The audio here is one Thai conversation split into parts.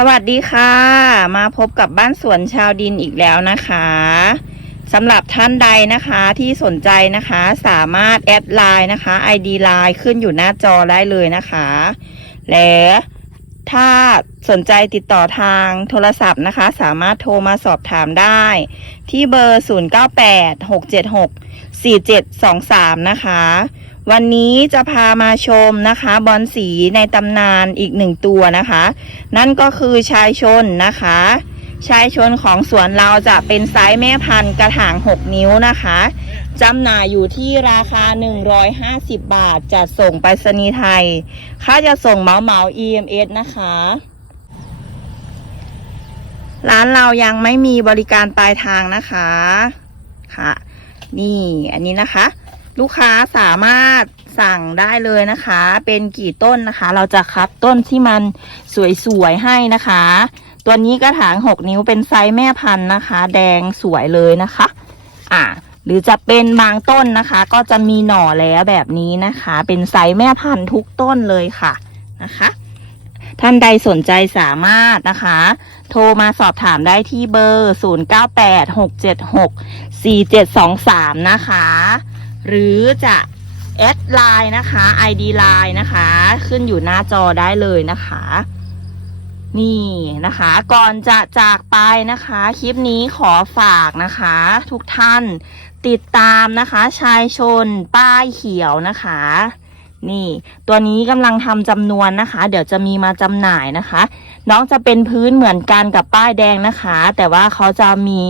สวัสดีค่ะ มาพบกับบ้านสวนชาวดินอีกแล้วนะคะสำหรับท่านใดนะคะที่สนใจนะคะสามารถแอดไลน์นะคะ ID ไลน์ขึ้นอยู่หน้าจอได้เลยนะคะ และถ้าสนใจติดต่อทางโทรศัพท์นะคะ สามารถโทรมาสอบถามได้ ที่เบอร์ 0986764723 นะคะ วันนี้จะพามาชมนะคะบอลสีในตำนานอีกหนึ่งตัวนะคะ นั่นก็คือชายชนนะคะ ชายชนของสวนเราจะเป็นไซส์แม่พันธุ์กระถาง 6 นิ้วนะคะจำหน่ายอยู่ที่ราคา 150 บาทจัดส่งไปรษณีย์ไทย ค่าจะส่งเหมาเหมา EMS นะคะ ร้านเรายังไม่มีบริการปลายทางนะคะ ค่ะ นี่อันนี้นะคะ ลูกค้าสามารถสั่งได้เลยนะคะ เป็นกี่ต้นนะคะ เราจะคัดต้นที่มันสวยๆให้นะคะ ตัวนี้กระถาง6นิ้วเป็นไซส์แม่พันธุ์นะคะ แดงสวยเลยนะคะ อ่าหรือจะเป็นบางต้นนะคะ ก็จะมีหน่อแล้วแบบนี้นะคะ เป็นไซส์แม่พันธุ์ทุกต้นเลยค่ะนะคะ ท่านใดสนใจสามารถนะคะ โทรมาสอบถามได้ที่เบอร์ 0986764723 นะคะ หรือจะแอดไลน์นะคะ ID ไลน์นะคะ ขึ้นอยู่หน้าจอได้เลยนะคะ นี่นะคะ ก่อนจะจากไปนะคะ คลิปนี้ขอฝากนะคะ ทุกท่านติดตามนะคะ ชายชนป้ายเขียวนะคะ นี่ ตัวนี้กำลังทำจำนวนนะคะ เดี๋ยวจะมีมาจำหน่ายนะคะ น้องจะเป็นพื้นเหมือนกันกับป้ายแดงนะคะ แต่ว่าเขาจะมี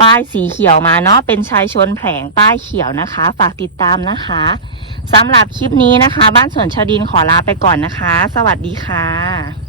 ป้ายสีเขียวมาเนาะเป็นชายชนแผงป้ายเขียวนะคะ ฝากติดตามนะคะสำหรับคลิปนี้นะคะ บ้านสวนชาวดินขอลาไปก่อนนะคะ สวัสดีค่ะ